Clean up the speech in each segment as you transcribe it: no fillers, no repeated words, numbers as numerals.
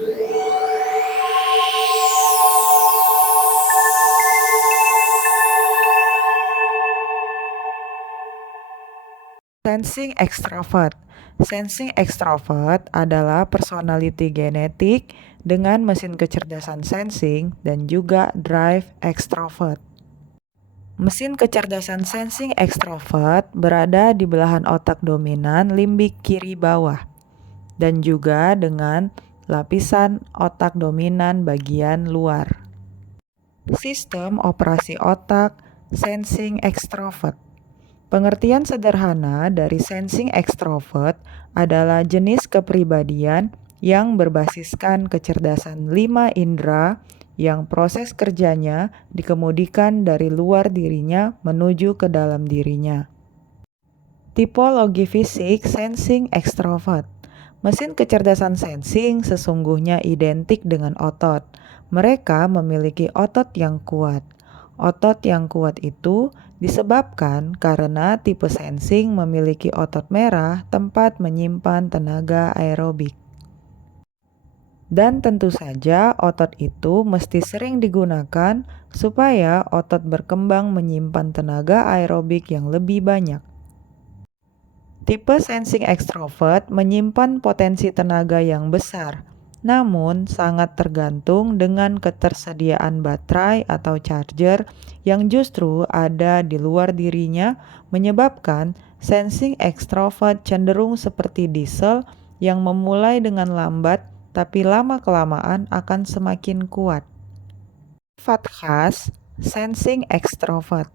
Sensing extrovert. Sensing extrovert adalah personality genetik dengan mesin kecerdasan sensing dan juga drive extrovert. Mesin kecerdasan sensing extrovert berada di belahan otak dominan limbik kiri bawah dan juga dengan lapisan otak dominan bagian luar. Sistem operasi otak sensing extrovert. Pengertian sederhana dari sensing extrovert adalah jenis kepribadian yang berbasiskan kecerdasan 5 indera yang proses kerjanya dikemudikan dari luar dirinya menuju ke dalam dirinya. Tipologi fisik sensing extrovert. Mesin kecerdasan sensing sesungguhnya identik dengan otot. Mereka memiliki otot yang kuat. Otot yang kuat itu disebabkan karena tipe sensing memiliki otot merah tempat menyimpan tenaga aerobik. Dan tentu saja otot itu mesti sering digunakan supaya otot berkembang menyimpan tenaga aerobik yang lebih banyak. Tipe sensing extrovert menyimpan potensi tenaga yang besar, namun sangat tergantung dengan ketersediaan baterai atau charger yang justru ada di luar dirinya, menyebabkan sensing extrovert cenderung seperti diesel yang memulai dengan lambat tapi lama-kelamaan akan semakin kuat. Sifat khas sensing extrovert.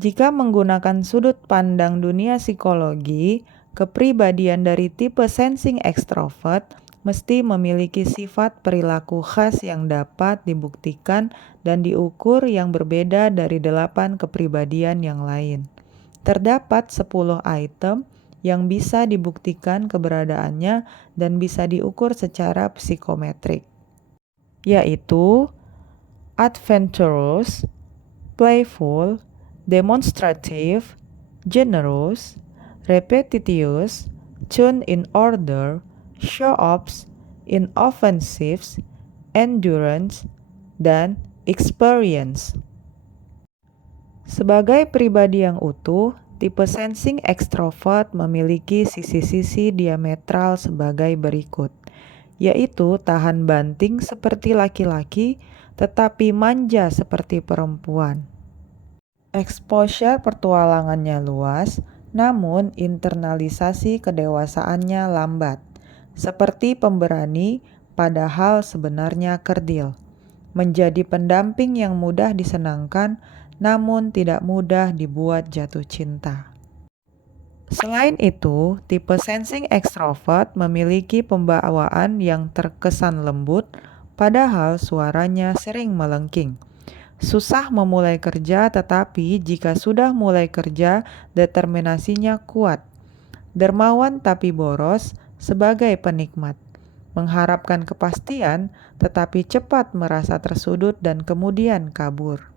Jika menggunakan sudut pandang dunia psikologi, kepribadian dari tipe sensing extrovert mesti memiliki sifat perilaku khas yang dapat dibuktikan dan diukur yang berbeda dari 8 kepribadian yang lain. Terdapat 10 item yang bisa dibuktikan keberadaannya dan bisa diukur secara psikometrik, yaitu adventurous, playful, demonstrative, generous, repetitious, tune in order, show-offs, inoffensive, endurance, dan experience. Sebagai pribadi yang utuh, tipe sensing extrovert memiliki sisi-sisi diametral sebagai berikut, yaitu tahan banting seperti laki-laki tetapi manja seperti perempuan. Exposure petualangannya luas, namun internalisasi kedewasaannya lambat, seperti pemberani padahal sebenarnya kerdil. Menjadi pendamping yang mudah disenangkan, namun tidak mudah dibuat jatuh cinta. Selain itu, tipe sensing extrovert memiliki pembawaan yang terkesan lembut, padahal suaranya sering melengking. Susah memulai kerja, tetapi jika sudah mulai kerja, determinasinya kuat. Dermawan tapi boros sebagai penikmat. Mengharapkan kepastian, tetapi cepat merasa tersudut dan kemudian kabur.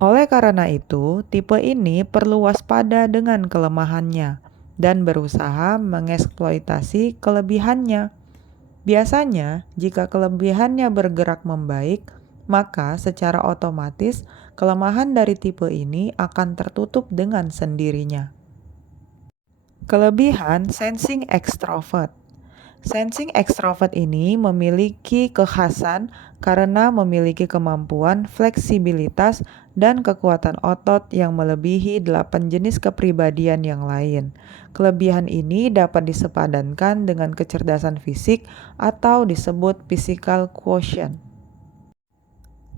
Oleh karena itu, tipe ini perlu waspada dengan kelemahannya dan berusaha mengeksploitasi kelebihannya. Biasanya, jika kelebihannya bergerak membaik, maka secara otomatis kelemahan dari tipe ini akan tertutup dengan sendirinya. Kelebihan sensing extrovert. Sensing extrovert ini memiliki kekhasan karena memiliki kemampuan fleksibilitas dan kekuatan otot yang melebihi 8 jenis kepribadian yang lain. Kelebihan ini dapat disepadankan dengan kecerdasan fisik atau disebut physical quotient.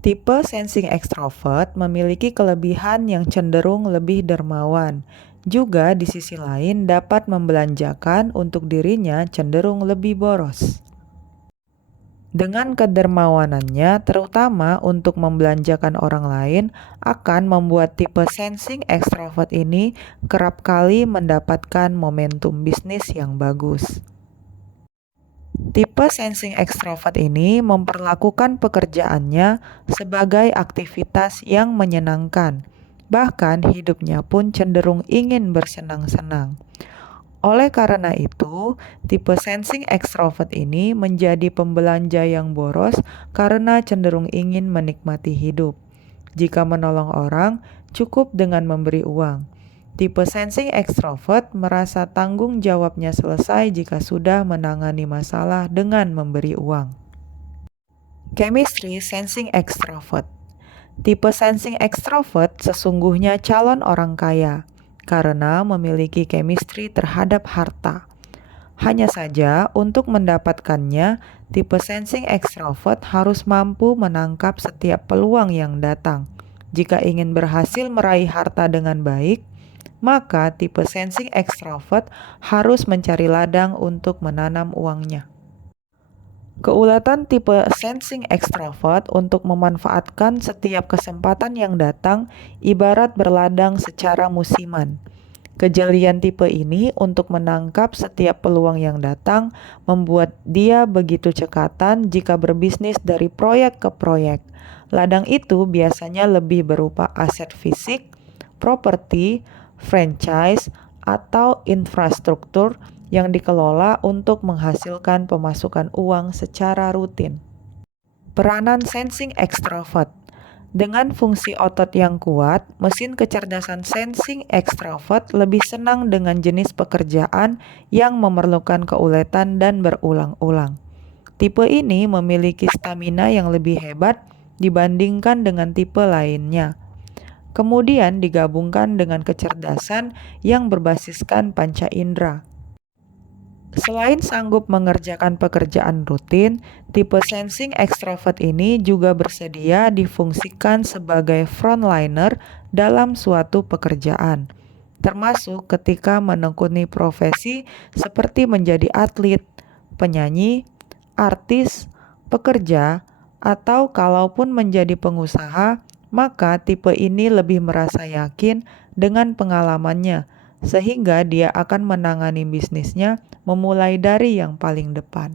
Tipe sensing extrovert memiliki kelebihan yang cenderung lebih dermawan. Juga di sisi lain dapat membelanjakan untuk dirinya cenderung lebih boros. Dengan kedermawanannya, terutama untuk membelanjakan orang lain, akan membuat tipe sensing extrovert ini kerap kali mendapatkan momentum bisnis yang bagus. Tipe sensing extrovert ini memperlakukan pekerjaannya sebagai aktivitas yang menyenangkan. Bahkan hidupnya pun cenderung ingin bersenang-senang. Oleh karena itu, tipe sensing extrovert ini menjadi pembelanja yang boros karena cenderung ingin menikmati hidup. Jika menolong orang, cukup dengan memberi uang. Tipe sensing extrovert merasa tanggung jawabnya selesai jika sudah menangani masalah dengan memberi uang. Chemistry sensing extrovert. Tipe sensing extrovert sesungguhnya calon orang kaya karena memiliki chemistry terhadap harta. Hanya saja, untuk mendapatkannya, tipe sensing extrovert harus mampu menangkap setiap peluang yang datang. Jika ingin berhasil meraih harta dengan baik, maka tipe sensing extrovert harus mencari ladang untuk menanam uangnya. Keulatan tipe sensing extrovert untuk memanfaatkan setiap kesempatan yang datang ibarat berladang secara musiman. Kejelian tipe ini untuk menangkap setiap peluang yang datang membuat dia begitu cekatan jika berbisnis dari proyek ke proyek. Ladang itu biasanya lebih berupa aset fisik, properti, franchise, atau infrastruktur yang dikelola untuk menghasilkan pemasukan uang secara rutin. Peranan sensing extrovert. Dengan fungsi otot yang kuat, mesin kecerdasan sensing extrovert lebih senang dengan jenis pekerjaan yang memerlukan keuletan dan berulang-ulang. Tipe ini memiliki stamina yang lebih hebat dibandingkan dengan tipe lainnya. Kemudian digabungkan dengan kecerdasan yang berbasiskan panca indera. Selain sanggup mengerjakan pekerjaan rutin, tipe sensing extrovert ini juga bersedia difungsikan sebagai frontliner dalam suatu pekerjaan, termasuk ketika menekuni profesi seperti menjadi atlet, penyanyi, artis, pekerja, atau kalaupun menjadi pengusaha, maka tipe ini lebih merasa yakin dengan pengalamannya, sehingga dia akan menangani bisnisnya memulai dari yang paling depan.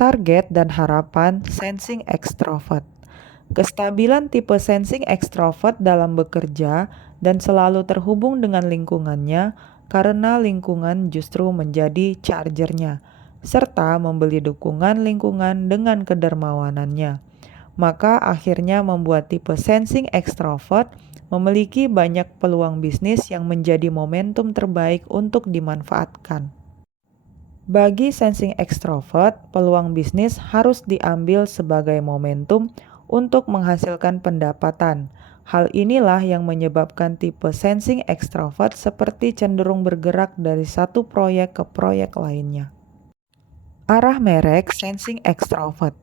Target dan harapan sensing extrovert. Kestabilan tipe sensing extrovert dalam bekerja dan selalu terhubung dengan lingkungannya karena lingkungan justru menjadi chargernya, serta membeli dukungan lingkungan dengan kedermawanannya. Maka akhirnya membuat tipe sensing extrovert memiliki banyak peluang bisnis yang menjadi momentum terbaik untuk dimanfaatkan. Bagi sensing extrovert, peluang bisnis harus diambil sebagai momentum untuk menghasilkan pendapatan. Hal inilah yang menyebabkan tipe sensing extrovert seperti cenderung bergerak dari satu proyek ke proyek lainnya. Arah merek sensing extrovert.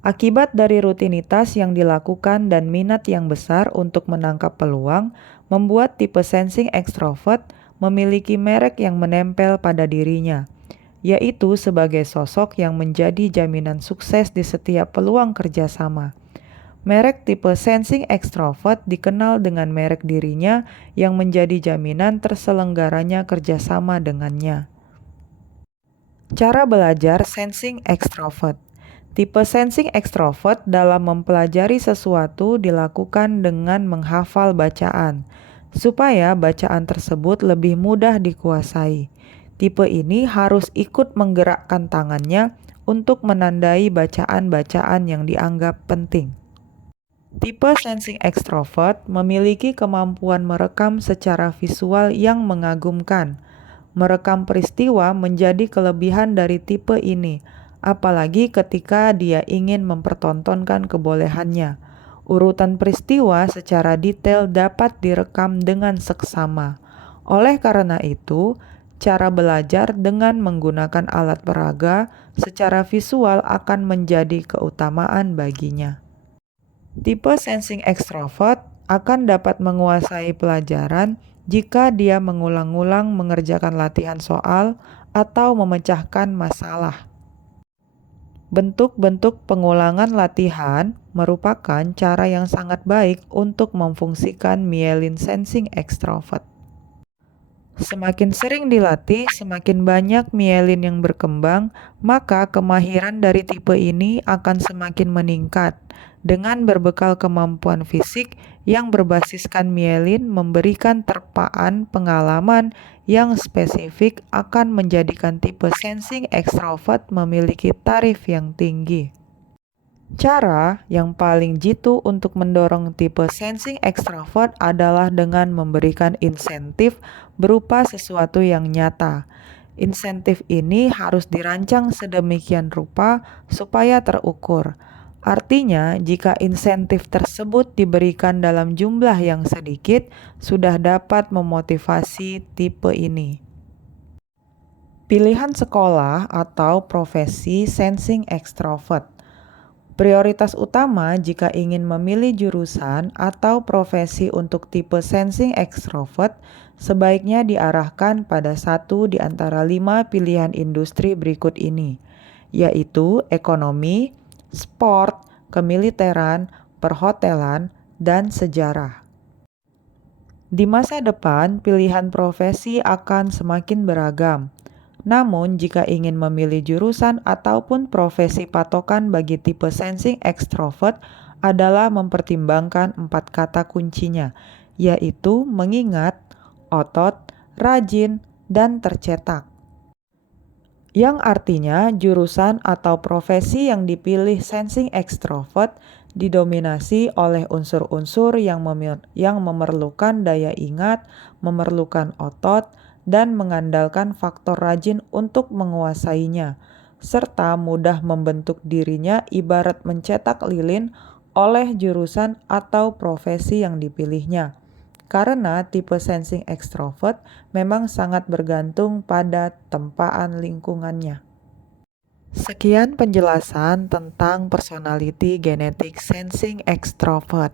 Akibat dari rutinitas yang dilakukan dan minat yang besar untuk menangkap peluang, membuat tipe sensing extrovert memiliki merek yang menempel pada dirinya, yaitu sebagai sosok yang menjadi jaminan sukses di setiap peluang kerjasama. Merek tipe sensing extrovert dikenal dengan merek dirinya yang menjadi jaminan terselenggaranya kerjasama dengannya. Cara belajar sensing extrovert. Tipe sensing extrovert dalam mempelajari sesuatu dilakukan dengan menghafal bacaan, supaya bacaan tersebut lebih mudah dikuasai. Tipe ini harus ikut menggerakkan tangannya untuk menandai bacaan-bacaan yang dianggap penting. Tipe sensing extrovert memiliki kemampuan merekam secara visual yang mengagumkan. Merekam peristiwa menjadi kelebihan dari tipe ini, apalagi ketika dia ingin mempertontonkan kebolehannya. Urutan peristiwa secara detail dapat direkam dengan seksama. Oleh karena itu, cara belajar dengan menggunakan alat peraga secara visual akan menjadi keutamaan baginya. Tipe sensing extrovert akan dapat menguasai pelajaran jika dia mengulang-ulang mengerjakan latihan soal atau memecahkan masalah. Bentuk-bentuk pengulangan latihan merupakan cara yang sangat baik untuk memfungsikan myelin sensing extrovert. Semakin sering dilatih, semakin banyak myelin yang berkembang, maka kemahiran dari tipe ini akan semakin meningkat. Dengan berbekal kemampuan fisik yang berbasiskan mielin memberikan terpaan pengalaman yang spesifik akan menjadikan tipe sensing ekstrovert memiliki tarif yang tinggi. Cara yang paling jitu untuk mendorong tipe sensing ekstrovert adalah dengan memberikan insentif berupa sesuatu yang nyata. Insentif ini harus dirancang sedemikian rupa supaya terukur. Artinya, jika insentif tersebut diberikan dalam jumlah yang sedikit, sudah dapat memotivasi tipe ini. Pilihan sekolah atau profesi sensing ekstrovert. Prioritas utama jika ingin memilih jurusan atau profesi untuk tipe sensing ekstrovert sebaiknya diarahkan pada satu di antara 5 pilihan industri berikut ini, yaitu ekonomi, sport, kemiliteran, perhotelan, dan sejarah. Di masa depan, pilihan profesi akan semakin beragam. Namun, jika ingin memilih jurusan ataupun profesi patokan bagi tipe sensing ekstrovert adalah mempertimbangkan 4 kata kuncinya, yaitu mengingat, otot, rajin, dan tercetak. Yang artinya jurusan atau profesi yang dipilih sensing ekstrovert didominasi oleh unsur-unsur yang memerlukan daya ingat, memerlukan otot, dan mengandalkan faktor rajin untuk menguasainya, serta mudah membentuk dirinya ibarat mencetak lilin oleh jurusan atau profesi yang dipilihnya. Karena tipe sensing ekstrovert memang sangat bergantung pada tempaan lingkungannya. Sekian penjelasan tentang personality genetic sensing ekstrovert.